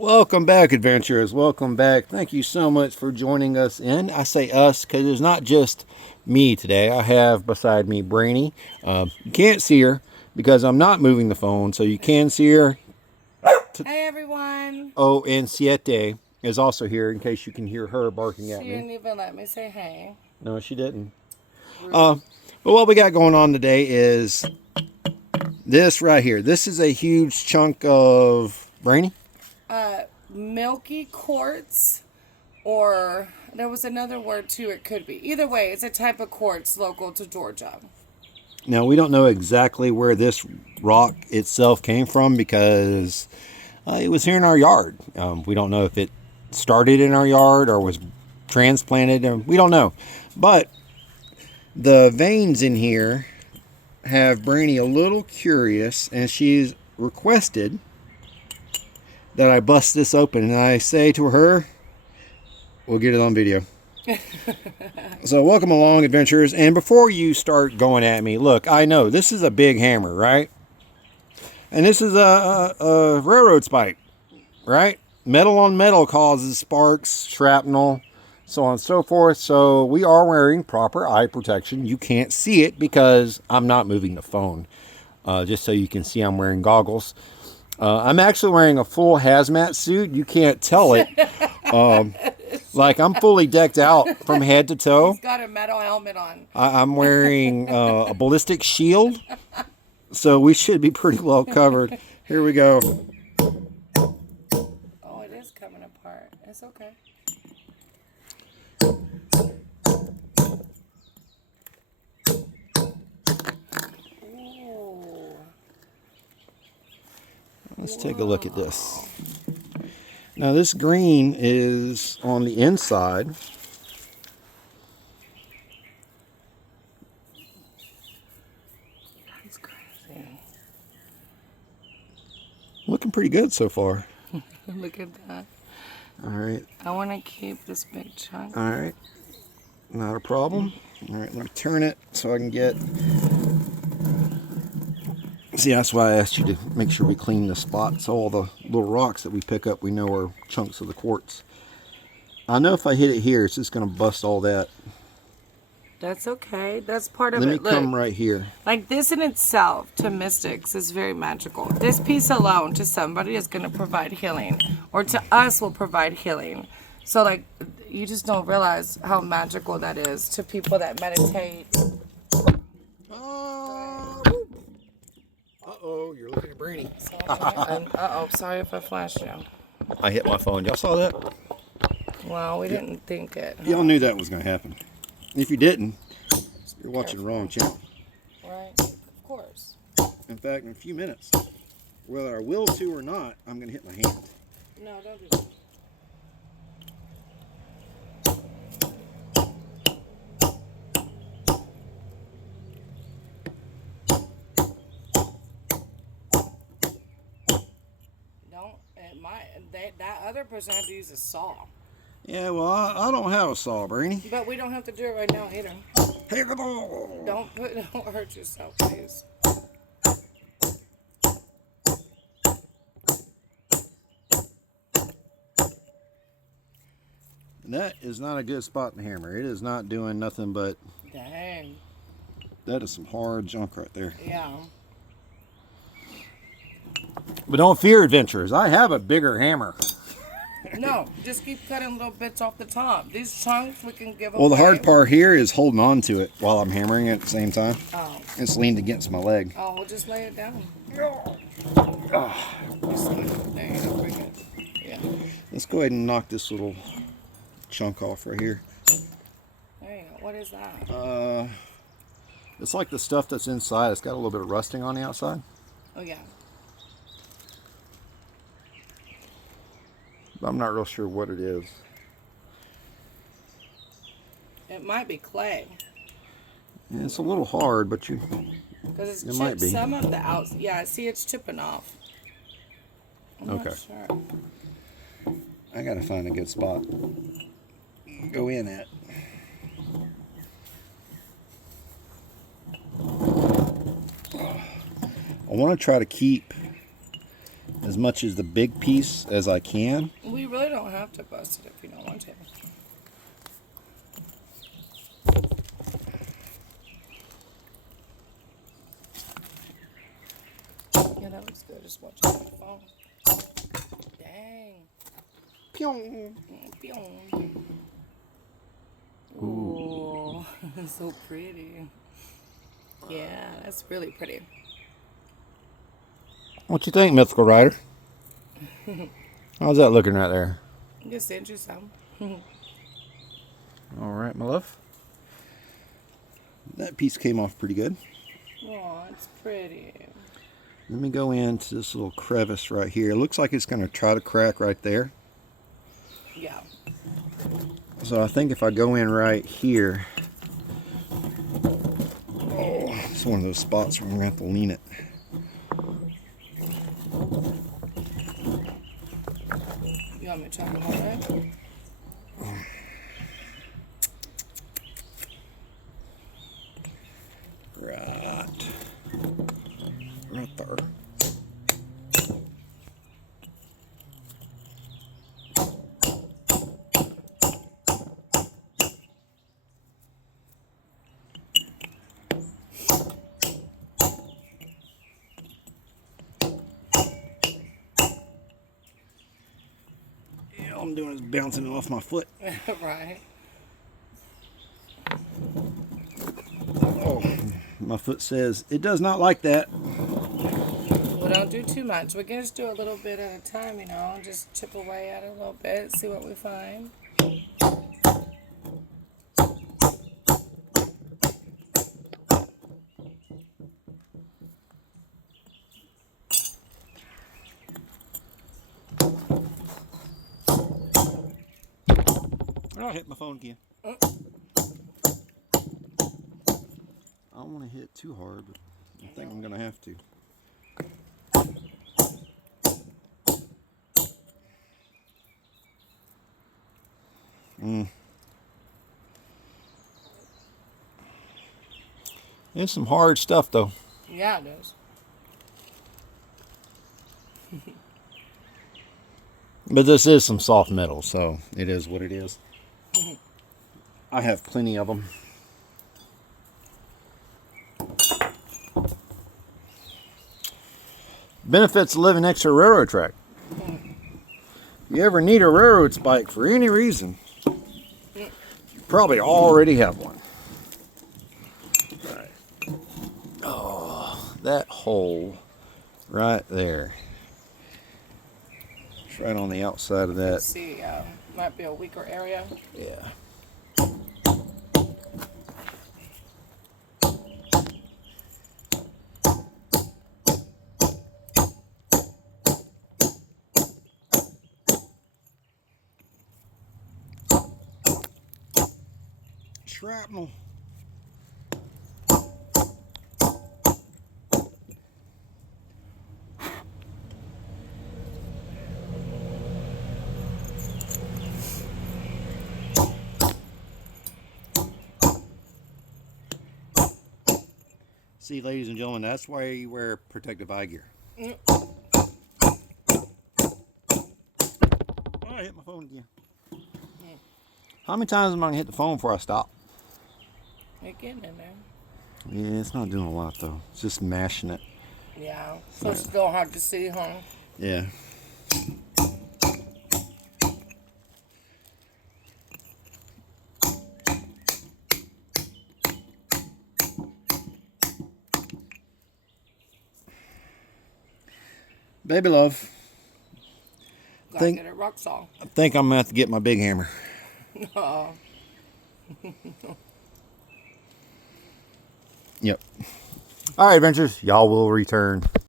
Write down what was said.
Welcome back, adventurers. Welcome back. Thank you so much for joining us in. I say us because it's not just me today. I have beside me Brainy. You can't see her because I'm not moving the phone, so you can see her. Hey everyone. Oh, and Siete is also here in case you can hear her barking at She me. didn't even let me say hey. No, she didn't. But what we got going on today is this right here. This is a huge chunk of Brainy. Milky quartz, or there was another word too, it could be. Either way, it's a type of quartz local to Georgia. Now, we don't know exactly where this rock itself came from because it was here in our yard. We don't know if it started in our yard or was transplanted. We don't know. But the veins in here have Brainy a little curious, and she's requested that I bust this open. And I say to her, we'll get it on video. So welcome along, adventurers. And before you start going at me, look, I know this is a big hammer, right? And this is a railroad spike, right? Metal on metal causes sparks, shrapnel, so on and so forth. So we are wearing proper eye protection. You can't see it because I'm not moving the phone. Just so you can see, I'm wearing goggles. I'm actually wearing a full hazmat suit. You can't tell it. Like I'm fully decked out from head to toe. He's got a metal helmet on. I'm wearing a ballistic shield. So we should be pretty well covered. Here we go. Oh, it is coming apart. It's okay. Ooh. Let's take a look at this. Now this green is on the inside. That's crazy. Looking pretty good so far. Look at that. All right. I want to keep this big chunk. All right. Not a problem. All right, let me turn it so I can get... See, that's why I asked you to make sure we clean the spots. All the little rocks that we pick up, we know are chunks of the quartz. I know if I hit it here, it's just going to bust all that. That's okay. That's part of Let it. me come right here. Like this in itself, to mystics, is very magical. This piece alone, to somebody, is going to provide healing. Or to us, will provide healing. So, like, you just don't realize how magical that is to people that meditate. Uh-oh, you're looking at Brainy. Uh-oh, sorry if I flashed you. I hit my phone. Y'all saw that? Well, we didn't think it. Y'all knew that was going to happen. If you didn't, you're watching the wrong channel. Right, of course. In fact, in a few minutes, whether I will to or not, I'm going to hit my hand. No, don't do that. That other person had to use a saw. Yeah, well, I don't have a saw, Brainy. But we don't have to do it right now either. Hey, come on. Don't hurt yourself, please. That is not a good spot in the hammer. It is not doing nothing but... Dang. That is some hard junk right there. Yeah. But don't fear, adventurers. I have a bigger hammer. No, just keep cutting little bits off the top. These chunks we can give away. Well, the hard part here is holding on to it while I'm hammering it at the same time. Oh. It's leaned against my leg. Oh, we'll just lay it down. Oh. There you go, bring it. Yeah. Let's go ahead and knock this little chunk off right here. There you go. What is that? It's like the stuff that's inside. It's got a little bit of rusting on the outside. Oh, yeah. But I'm not real sure what it is. It might be clay. Yeah, it's a little hard, but Because it's might chipped be. some of the outs. Yeah, see, it's chipping off. I'm Okay. not sure. I gotta find a good spot. Go in at. I want to try to keep as much as the big piece as I can. We really don't have to bust it if you don't want to. Yeah, that looks good. Just watch it on the phone. Dang. Pyong. Pyong. Ooh, so pretty. Yeah, that's really pretty. What you think, Mythical Rider? How's that looking right there? Just interesting. All right, my love. That piece came off pretty good. Oh, it's pretty. Let me go into this little crevice right here. It looks like it's going to try to crack right there. Yeah. So I think if I go in right here, oh, it's one of those spots where I'm going to have to lean it. You want me to try to hold it? Right there. Yeah, all I'm doing is bouncing it off my foot. Right. Oh, my foot says it does not like that. Well, don't do too much. We can just do a little bit at a time, you know. Just chip away at it a little bit, see what we find. I hit my phone again. I don't want to hit too hard, but I think I'm going to have to. It's some hard stuff, though. Yeah, it is. But this is some soft metal, so it is what it is. I have plenty of them. Benefits of living next to a railroad track. You ever need a railroad spike for any reason, you probably already have one. Right. Oh, that hole right there. It's right on the outside of that. Let's see, might be a weaker area. Yeah. Shrapnel. See, ladies and gentlemen, that's why you wear protective eye gear. Oh, I hit my phone again. How many times am I going to hit the phone before I stop? You're getting in there. Yeah, it's not doing a lot, though. It's just mashing it. Yeah. So it's still hard to see, huh? Yeah. Baby love. Gotta get it rock salt. I think I'm going to have to get my big hammer. Oh. Yep. All right, adventurers. Y'all will return.